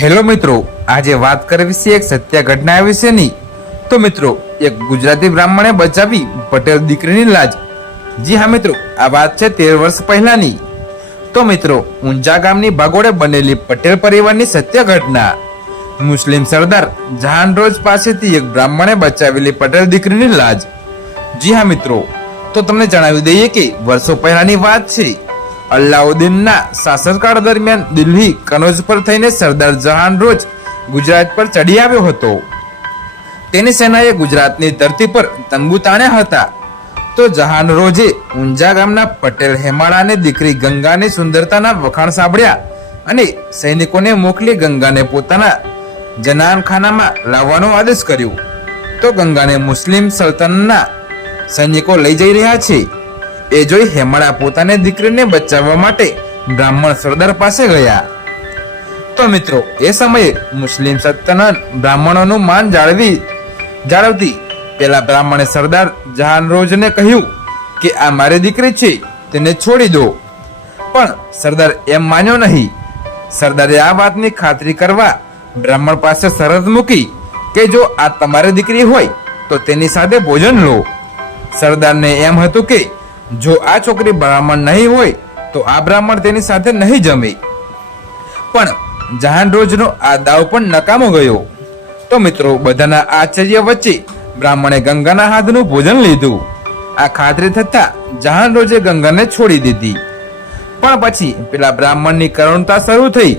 Hello મિત્રો, આજે વાત કરવી છે એક સત્ય ઘટના વિશેની। તો મિત્રો, એક ગુજરાતી બ્રાહ્મણે બચાવી પટેલ દીકરીની લાજ। જી હા મિત્રો, આ વાત છે 13 વર્ષ પહેલાની। તો મિત્રો, ઊંઝા ગામની ભાગોળે બનેલી પટેલ પરિવારની સત્ય ઘટના। મુસ્લિમ સરદાર જહાનરોજ પાસેથી એક બ્રાહ્મણે બચાવેલી પટેલ દીકરીની લાજ। જી હા મિત્રો, તો તમને જણાવી દઈએ કે વર્ષો પહેલાની વાત છે। અલ્લાઉદ્દીનના શાસનકાળ દરમિયાન દિલ્હી કનોજ પર થઈને સરદાર જહાનરોજ ગુજરાત પર ચડી આવ્યો હતો। તેની સેનાએ ગુજરાતની ધરતી પર તંબુ તાણ્યા હતા। તો જહાનરોજે ઊંઝા ગામના પટેલ હેમાળાની દીકરી ગંગાની સુંદરતાના વખાણ સાંભળ્યા અને સૈનિકોને મોકલી ગંગાને પોતાના જનાનખાનામાં લાવવાનો આદેશ કર્યો। તો ગંગાને મુસ્લિમ સલ્તનતના સૈનિકો લઈ જઈ રહ્યા છે એ જોઈ હેમાળા પોતાની દીકરીને બચાવવા માટે બ્રાહ્મણ સરદાર પાસે ગયા। તો મિત્રો, એ સમયે મુસ્લિમ સલ્તનત બ્રાહ્મણોનું માન જાળવતી પેલા બ્રાહ્મણે સરદાર જહાનરોજને કહ્યું કે આ મારી દીકરી છે, તેને છોડી દો। પણ સરદાર એમ માન્યો નહીં। સરદારે આ વાતની ખાતરી કરવા બ્રાહ્મણ પાસે શરત મૂકી કે જો આ તમારી દીકરી હોય તો તેની સાથે ભોજન લો। સરદારને એમ હતું કે જો આ છોકરી બ્રાહ્મણ નહીં હોય તો આ બ્રાહ્મણ તેની સાથે નહીં જમે। પણ જહાનરોજનો આ દાવ પણ નકામો ગયો। તો મિત્રો, બધાના આશ્ચર્ય વચ્ચે બ્રાહ્મણે ગંગાના હાથનું ભોજન લીધું। આ ખાતરી થતા જહાનરોજે ગંગાને છોડી દીધી। પણ પછી પેલા બ્રાહ્મણની કરુણતા શરૂ થઈ।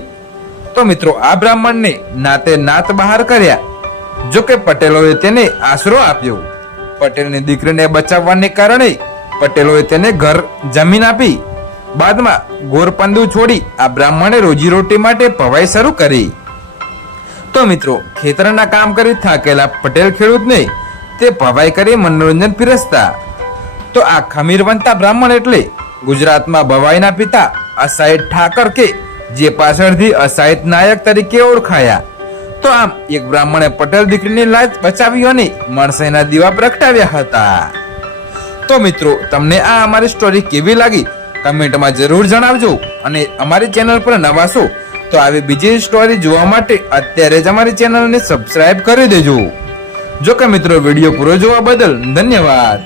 તો મિત્રો, આ બ્રાહ્મણને નાતે નાત બહાર કર્યા। જો કે પટેલોએ તેને આશરો આપ્યો। પટેલની દીકરીને બચાવવાને કારણે પટેલોએ તેને ઘર જમીન આપી। બાદમાં ગોરપંદુ છોડી આ બ્રાહ્મણે રોજીરોટી માટે ભવાઈ શરૂ કરી। તો મિત્રો, ખેતરના કામ કરી થાકેલા પટેલ ખેડૂતને તે ભવાઈ કરી મનોરંજન પીરસતા। તો આ ખમીરવંતા બ્રાહ્મણ એટલે ગુજરાતમાં ભવાઈના પિતા અસાઈદ ઠાકર કે જે પાછળથી અસાઈદ નાયક તરીકે ઓળખાયા। તો આમ એક બ્રાહ્મણે પટેલ દીકરીની લાજ બચાવી અને મણસાઈના દીવા પ્રગટાવ્યા હતા। તો મિત્રો, તમને આ અમારી સ્ટોરી કેવી લાગી કમેન્ટમાં જરૂર જણાવજો। અને અમારી ચેનલ પર નવા છો તો આવી બીજી સ્ટોરી જોવા માટે અત્યારે જ અમારી ચેનલને સબસ્ક્રાઇબ કરી દેજો। જો કે મિત્રો, વિડીયો પૂરો જોવા બદલ ધન્યવાદ।